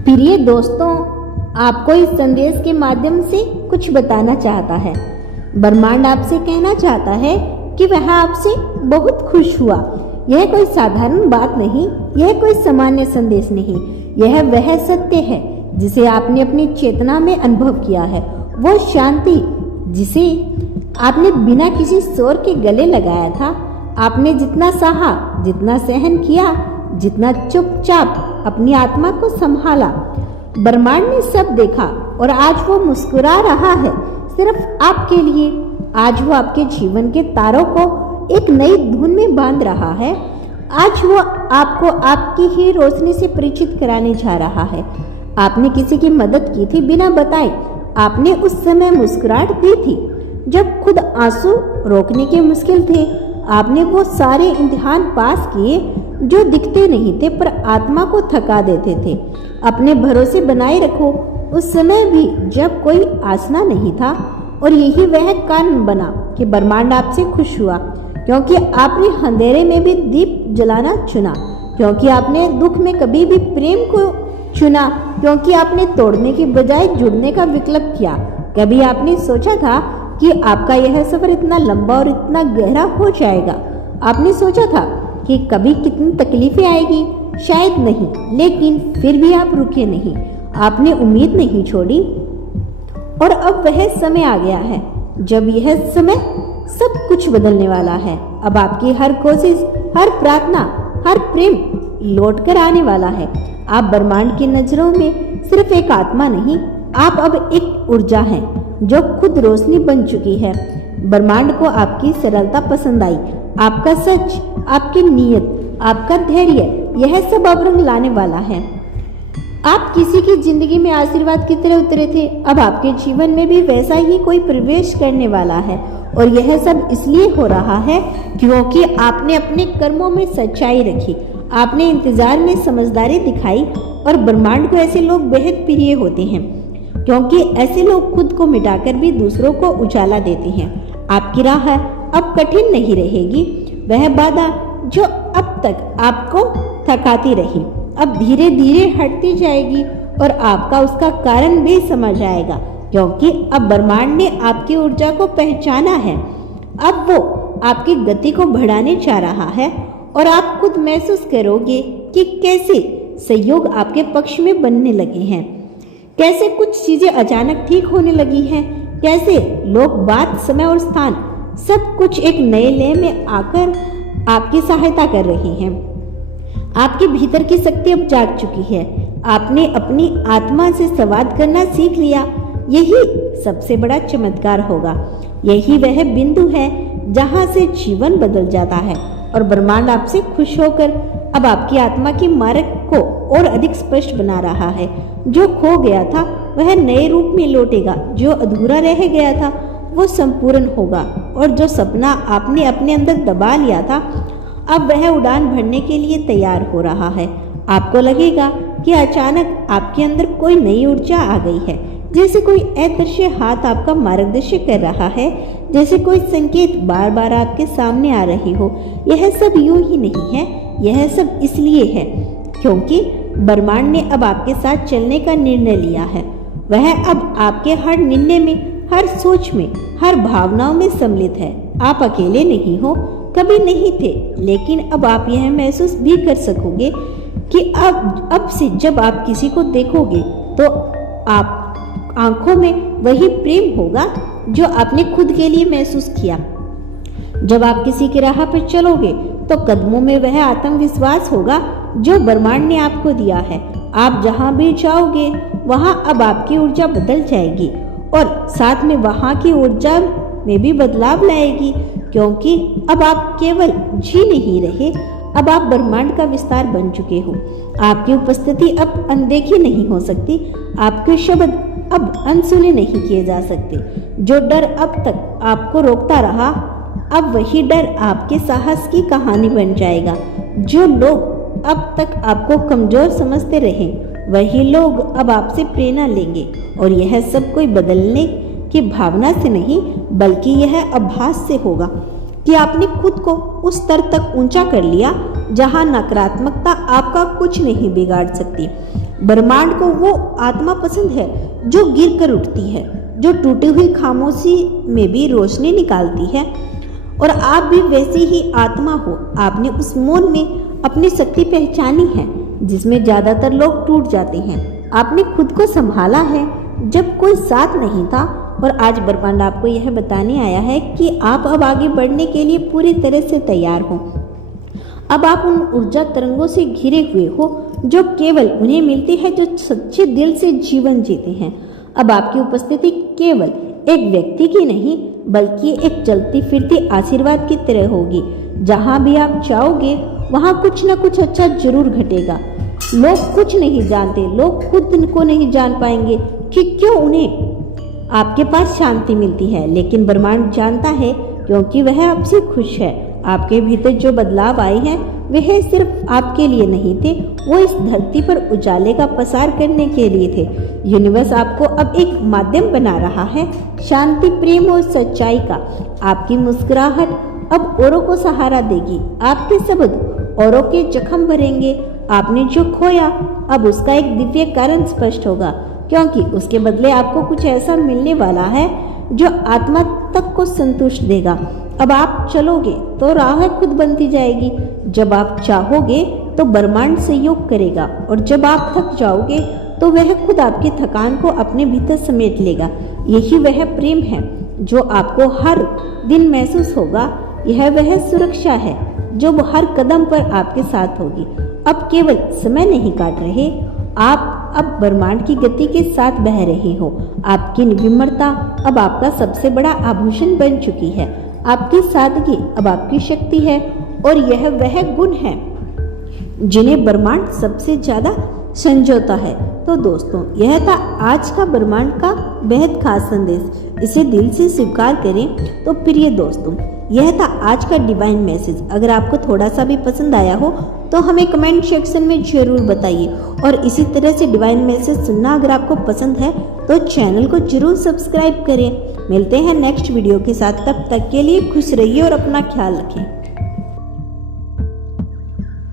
प्रिय दोस्तों, आपको इस संदेश के माध्यम से कुछ बताना चाहता है। ब्रह्मांड आपसे कहना चाहता है कि वह आपसे बहुत खुश हुआ। यह कोई साधारण बात नहीं, यह कोई सामान्य संदेश नहीं, यह वह सत्य है जिसे आपने अपनी चेतना में अनुभव किया है। वो शांति जिसे आपने बिना किसी शोर के गले लगाया था। आपने जितना सहा, जितना सहन किया, जितना चुपचाप अपनी आत्मा को संभाला, ब्रह्मांड ने सब देखा और आज वो मुस्कुरा रहा है सिर्फ आपके लिए। आज वो आपके जीवन के तारों को एक नई धुन में बांध रहा है। आज वो आपको आपकी ही रोशनी से परिचित कराने जा रहा है। आपने किसी की मदद की थी बिना बताए। आपने उस समय मुस्कुराहट दी थी जब खुद आंसू रोकने के मुश्किल थे। आपने वो सारे इम्तिहान पास किए जो दिखते नहीं थे पर आत्मा को थका देते थे। अपने भरोसे बनाए रखो उस समय भी जब कोई आसना नहीं था। और यही वह कारण बना कि ब्रह्मांड आपसे खुश हुआ, क्योंकि आपने अंधेरे में भी दीप जलाना चुना, क्योंकि आपने दुख में कभी भी प्रेम को चुना, क्योंकि आपने तोड़ने की बजाय जुड़ने का विकल्प किया। कभी आपने सोचा था कि आपका यह सफर इतना लंबा और इतना गहरा हो जाएगा? आपने सोचा था कि कभी कितनी तकलीफें आएगी? शायद नहीं, लेकिन फिर भी आप रुके नहीं। आपने उम्मीद नहीं छोड़ी। और अब वह समय आ गया है जब यह समय सब कुछ बदलने वाला है। अब आपकी हर कोशिश, हर प्रार्थना, हर प्रेम लौट कर आने वाला है। आप ब्रह्मांड की नजरों में सिर्फ एक आत्मा नहीं, आप अब एक ऊर्जा हैं जो खुद रोशनी बन चुकी है। ब्रह्मांड को आपकी सरलता पसंद आई, आपका सच, आपकी नीयत, आपका धैर्य, यह सब अब रंग लाने वाला है। आप किसी की जिंदगी में आशीर्वाद की तरह उतरे थे, अब आपके जीवन में भी वैसा ही कोई प्रवेश करने वाला है। और यह सब इसलिए हो रहा है क्योंकि आपने अपने कर्मों में सच्चाई रखी, आपने इंतजार में समझदारी दिखाई। और ब्रह्मांड को ऐसे लोग बेहद प्रिय होते हैं, क्योंकि ऐसे लोग खुद को मिटाकर भी दूसरों को उजाला देते हैं। आपकी राह अब कठिन नहीं रहेगी। वह बाधा जो अब तक आपको थकाती रही, अब धीरे धीरे हटती जाएगी और आपका उसका कारण भी समझ आएगा, क्योंकि अब ब्रह्मांड ने आपकी ऊर्जा को पहचाना है। अब वो आपकी गति को बढ़ाने जा रहा है और आप खुद महसूस करोगे कि कैसे सहयोग आपके पक्ष में बनने लगे हैं, कैसे कुछ चीजें अचानक ठीक होने लगी हैं, कैसे लोग, बात, समय और स्थान सब कुछ एक नए लय में आकर आपकी सहायता कर रही हैं। आपके भीतर की शक्ति अब जाग चुकी है। आपने अपनी आत्मा से संवाद करना सीख लिया। यही सबसे बड़ा चमत्कार होगा। यही वह बिंदु है जहां से जीवन बदल जाता है और ब्रह्मांड आपसे खुश होकर अब आपकी आत्मा की मार्ग को और अधिक स्पष्ट बना रहा है। जो खो गया था वह नए रूप में लौटेगा, जो अधूरा रह गया था वो संपूर्ण होगा, और जो सपना आपने अपने अंदर दबा लिया था अब वह उड़ान भरने के लिए तैयार हो रहा है। आपको लगेगा कि अचानक आपके अंदर कोई नई ऊर्जा आ गई है, जैसे कोई अदृश्य हाथ आपका मार्गदर्शन कर रहा है, जैसे कोई संकेत बार बार आपके सामने आ रही हो। यह सब यूं ही नहीं है, यह सब इसलिए है क्योंकि ब्रह्मांड ने अब आपके साथ चलने का निर्णय लिया है। वह अब आपके हर निर्णय में, हर सोच में, हर भावनाओं में सम्मिलित है। आप अकेले नहीं हो, कभी नहीं थे, लेकिन अब आप यह महसूस भी कर सकोगे कि अब से जब आप किसी को देखोगे तो आप आंखों में वही प्रेम होगा जो आपने खुद के लिए महसूस किया। जब आप किसी की राह पर चलोगे तो कदमों में वह आत्मविश्वास होगा जो ब्रह्मांड ने आपको दिया है। आप जहां भी जाओगे वहां अब आपकी ऊर्जा बदल जाएगी और साथ में वहां की ऊर्जा में भी बदलाव लाएगी, क्योंकि अब आप केवल जी नहीं रहे, अब आप ब्रह्मांड का विस्तार बन चुके हो। आपकी उपस्थिति अब अनदेखी नहीं हो सकती, आपके शब्द अब अनसुने नहीं किए जा सकते। जो डर अब तक आपको रोकता रहा, अब वही डर आपके साहस की कहानी बन जाएगा। जो लोग अब तक आपको कमजोर समझते रहे, वही लोग अब आपसे प्रेरणा लेंगे। और यह सब कोई बदलने की भावना से नहीं, बल्कि यह आभास से होगा कि आपने खुद को उस स्तर तक ऊंचा कर लिया जहां नकारात्मकता आपका कुछ नहीं बिगाड़ सकती। ब्रह्मांड को वो आत्मा पसंद है जो गिर कर उठती है, जो टूटी हुई खामोशी में भी रोशनी निकालती है। और आप भी वैसी ही आत्मा हो। आपने उस मौन में अपनी शक्ति पहचानी है जिसमें ज्यादातर लोग टूट जाते हैं। आपने खुद को संभाला है जब कोई साथ नहीं था, और आज ब्रह्मांड आपको यह बताने आया है कि आप अब आगे बढ़ने के लिए पूरी तरह से तैयार हो। अब आप उन ऊर्जा तरंगों से घिरे हुए हो जो केवल उन्हें मिलती है जो सच्चे दिल से जीवन जीते हैं। अब आपकी उपस्थिति केवल एक व्यक्ति की नहीं बल्कि एक चलती फिरती आशीर्वाद की तरह होगी। जहां भी आप जाओगे वहां कुछ न कुछ अच्छा जरूर घटेगा। लोग कुछ नहीं जानते, लोग खुद को नहीं जान पाएंगे कि क्यों उन्हें आपके पास शांति मिलती है, लेकिन ब्रह्मांड जानता है क्योंकि वह आपसे खुश है। आपके भीतर जो बदलाव आए हैं वह सिर्फ आपके लिए नहीं थे, वो इस धरती पर उजाले का प्रसार करने के लिए थे। यूनिवर्स आपको अब एक माध्यम बना रहा है शांति, प्रेम और सच्चाई का। आपकी मुस्कुराहट अब औरों को सहारा देगी, आपके शब्द औरों के जख्म भरेंगे। आपने जो खोया अब उसका एक दिव्य कारण स्पष्ट होगा, क्योंकि उसके बदले आपको कुछ ऐसा मिलने वाला है जो आत्मा तक को संतुष्ट देगा। अब आप चलोगे तो राह खुद बनती जाएगी। जब आप चाहोगे तो ब्रह्मांड सहयोग करेगा, और जब आप थक जाओगे तो वह खुद आपकी थकान को अपने भीतर समेट लेगा। यही वह प्रेम है जो आपको हर दिन महसूस होगा। यह वह सुरक्षा है जो हर कदम पर आपके साथ होगी। अब केवल समय नहीं काट रहे, आप अब ब्रह्मांड की गति के साथ बह रहे हो। आपकी विनम्रता अब आपका सबसे बड़ा आभूषण बन चुकी है। आपकी सादगी अब आपकी शक्ति है, और यह वह गुण है जिन्हें ब्रह्मांड सबसे ज्यादा संजोता है। तो दोस्तों, यह था आज का ब्रह्मांड का बेहद खास संदेश। इसे दिल से स्वीकार करें। तो प्रिय दोस्तों, यह था आज का डिवाइन मैसेज। अगर आपको थोड़ा सा भी पसंद आया हो तो हमें कमेंट सेक्शन में जरूर बताइए, और इसी तरह से डिवाइन मैसेज सुनना अगर आपको पसंद है तो चैनल को जरूर सब्सक्राइब करें। मिलते हैं नेक्स्ट वीडियो के साथ, तब तक के लिए खुश रहिए और अपना ख्याल रखें।